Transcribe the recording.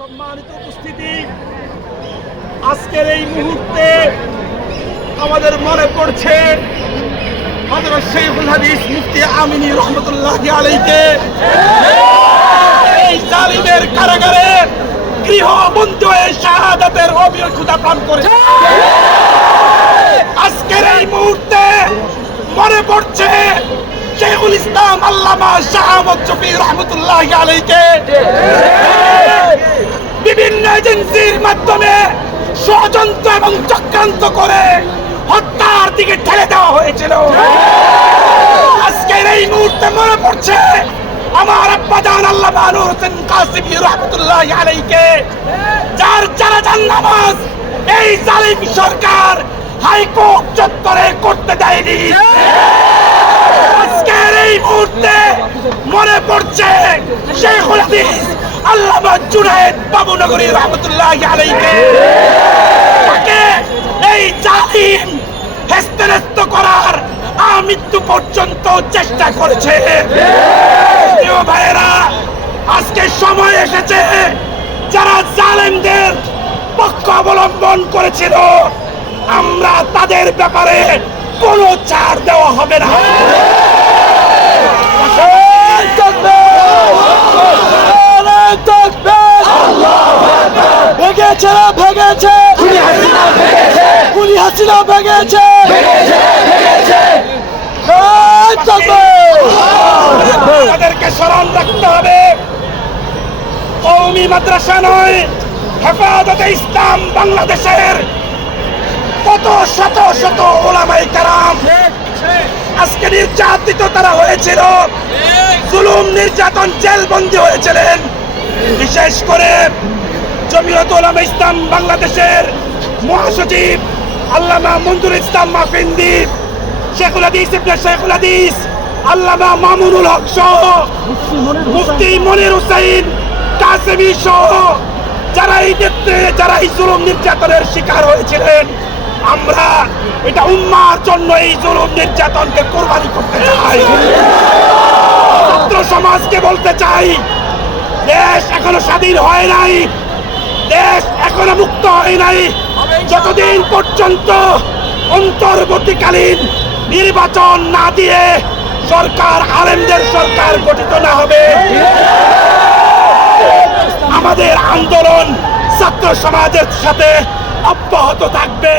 সম্মানিত উপস্থিতি, আজকের এই মুহূর্তে আমাদের মনে পড়ছে হযরত শেখুল হাদিস মুফতি আমিনী রহমতুল্লাহি আলাইহিকে এই জালিমের কারাগারে গৃহবন্দী হয়ে শাহাদাতের অভিজ্ঞতা পান করেছে। আজকের এই মুহূর্তে মনে পড়ছে শেখুল ইসলাম আল্লামা শাহ আহমদ শফী রহমতুল্লাহি আলাইহিকে বিভিন্ন এজেন্সির মাধ্যমে ষড়যন্ত্র এবং চক্রান্ত করে হত্যার দিকে ঠেলে দেওয়া হয়েছিল। আজকের এই মুহূর্তে মনে পড়ছে আমার আব্বাজান আল্লামা নূর হোসেন কাসিমি রহমতুল্লাহি আলাইহিকে, যার জানাজার নামাজ এই জালিম সরকার হাইকোর্ট চত্বরে করতে দেয়নি। আজকের এই মুহূর্তে মনে পড়ছে শেখুল হাদিস আল্লামা জুনায়েদ বাবুনগরী রহমতুল্লাহি আলাইহিকে, তাকে এই জালিম হেস্তনেস্ত করার আমৃত্যু পর্যন্ত চেষ্টা করেছে। প্রিয় ভাইয়েরা, আজকে সময় এসেছে যারা জালেমদের পক্ষ অবলম্বন করেছিল, আমরা তাদের ব্যাপারে কোনো ছাড় দেওয়া হবে না। ভেগেছে না ভেগেছে, খুনি হাসিনা ভেগেছে, তাদেরকে স্মরণ রাখতে হবে। কওমি মাদ্রাসা নয়, হেফাজতে ইসলাম বাংলাদেশের কত শত শত ওলামায়ে কেরাম আজকে নির্যাতিত তারা হয়েছিল, জুলুম নির্যাতন জেলবন্দী হয়েছিলেন। বিশেষ করে জমিয়ত উলামায়ে ইসলাম বাংলাদেশের মহাসচিব আল্লামা মঞ্জুর ইসলাম মাফিন্দি, শেখুল হাদিস ইবনে শেখুল হাদিস আল্লামা মামুনুল হক সহ মুফতি মনির হুসাইন কাসেমি সহ যারা এই জুলুম নির্যাতনের শিকার হয়েছিলেন, আমরা এটা উম্মার জন্য এই জুলুম নির্যাতনকে কোরবানি করতে চাই। ছাত্র সমাজকে বলতে চাই, দেশ এখনো স্বাধীন হয় নাই, দেশ এখনো মুক্ত হয় নাই। যতদিন পর্যন্ত অন্তর্বর্তীকালীন নির্বাচন না দিয়ে সরকার আলেমদের সরকার গঠিত না হবে, আমাদের আন্দোলন ছাত্র সমাজের সাথে অব্যাহত থাকবে।